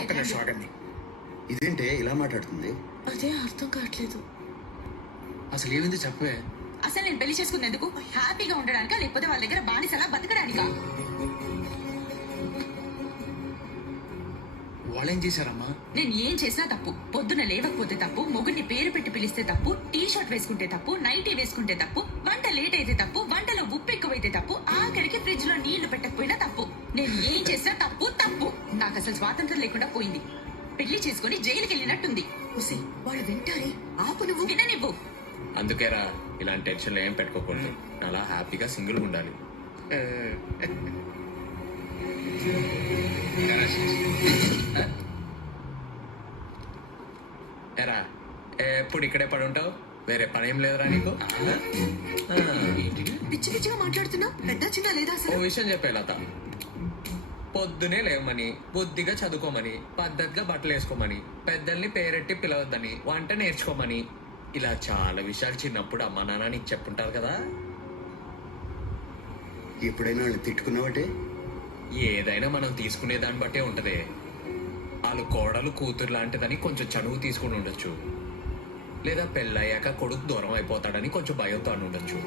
ఒక్క నిమిషం ఆగండి. ఇదేంటే ఇలా మాట్లాడుతుంది? అదే అర్థం కావట్లేదు. అసలు ఏమైంది చెప్పే. అసలు నేను పెళ్లి చేసుకునేందుకు హ్యాపీగా ఉండడానికా లేకపోతే వాళ్ళ దగ్గర బానిసలా బతకడానికా? వాళ్ళేం చేశారమ్మా? నేను ఏం చేసినా తప్పు. పొద్దున లేవకపోతే తప్పు, మొగుడిని పేరు పెట్టి పిలిస్తే తప్పు, టీ షర్ట్ వేసుకుంటే తప్పు, నైటీ వేసుకుంటే తప్పు, వంట లేట్ అయితే తప్పు, వంటలో ఉప్పు ఎక్కువైతే తప్పు, ఆఖరికి ఫ్రిడ్జ్ లో నీళ్లు పెట్టకపోయినా తప్పు. నేను ఏం చేసినా తప్పు తప్పు. నాకు అసలు స్వాతంత్రం లేకుండా పోయింది. పెళ్లి చేసుకుని జైలుకి వెళ్ళినట్టుంది. ఉసి వాళ్ళు వింటారే, ఆపు నువ్వు. విననివ్వు. అందుకేరా ఇలాంటి టెన్షన్లు ఏం పెట్టుకోకూడదు. అలా హ్యాపీగా సింగిల్గా ఉండాలి. ఎరా ఎప్పుడు ఇక్కడే పడి ఉంటావు? వేరే పని ఏం లేదురా నీకు? పిచ్చి పిచ్చిగా మాట్లాడుతున్నా. పెద్ద చిన్న లేదా ఓ అసలు? విషయం చెప్పే లత, పొద్దునే లేవమని, బుద్ధిగా చదువుకోమని, పద్ధతిగా బట్టలు వేసుకోమని, పెద్దల్ని పేరెట్టి పిలవద్దని, వంట నేర్చుకోమని, ఇలా చాలా విషయాలు చిన్నప్పుడు అమ్మా నాన్న నీకు చెప్పుంటారు కదా. ఎప్పుడైనా వాళ్ళు తిట్టుకున్నావటే? ఏదైనా మనం తీసుకునే దాన్ని బట్టే ఉంటదే. వాళ్ళు కోడలు కూతురు లాంటిదని కొంచెం చనువు తీసుకుని ఉండొచ్చు, లేదా పెళ్ళయ్యాక కొడుకు దూరం అయిపోతాడని కొంచెం భయంతో అని ఉండొచ్చు.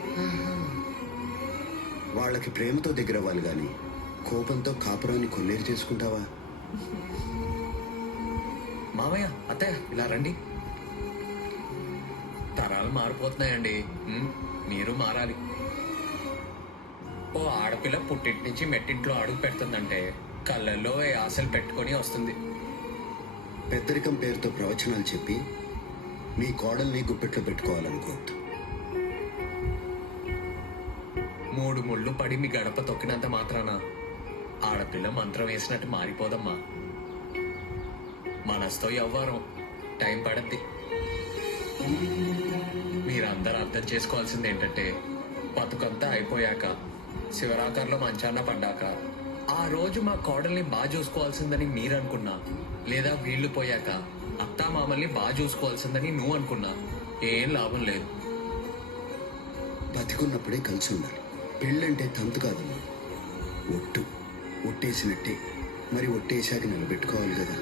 వాళ్ళకి ప్రేమతో దగ్గర అవ్వాలి గాని కోపంతో కాపురాన్ని కొల్లేరు చేసుకుంటావా? మామయ్య, అత్తయ్య, ఇలా రండి. తరాలు మారిపోతున్నాయండి. మీరు మారాలి. ఓ ఆడపిల్ల పుట్టింటి నుంచి మెట్టింట్లో అడుగు పెడుతుందంటే కళ్ళల్లో ఏ ఆశలు పెట్టుకొని వస్తుంది. పెద్దరికం పేరుతో ప్రవచనాలు చెప్పి మీ కోడల్ని గుప్పెట్లో పెట్టుకోవాలనుకోవద్దు. 3 ముళ్ళు పడి మీ గడప తొక్కినంత మాత్రాన ఆడపిల్ల మంత్రం వేసినట్టు మారిపోదమ్మా. మనస్తో ఎవ్వరం టైం పడద్ది. మీరందరూ అర్థం చేసుకోవాల్సింది ఏంటంటే, బతుకంతా అయిపోయాక శివరాకారంలో మంచాన్న పడ్డాక ఆ రోజు మా కోడల్ని బాగా చూసుకోవాల్సిందని మీరు అనుకున్నా, లేదా వీళ్ళు పోయాక అత్తా మామల్ని బాగా చూసుకోవాల్సిందని నువ్వు అనుకున్నా ఏం లాభం లేదు. బతికున్నప్పుడే కలిసి ఉండాలి. పెళ్ళంటే తంతు కాదమ్మా, ఒట్టు. ఒట్టేసినట్టే. మరి ఒట్టేశాక నిలబెట్టుకోవాలి కదా.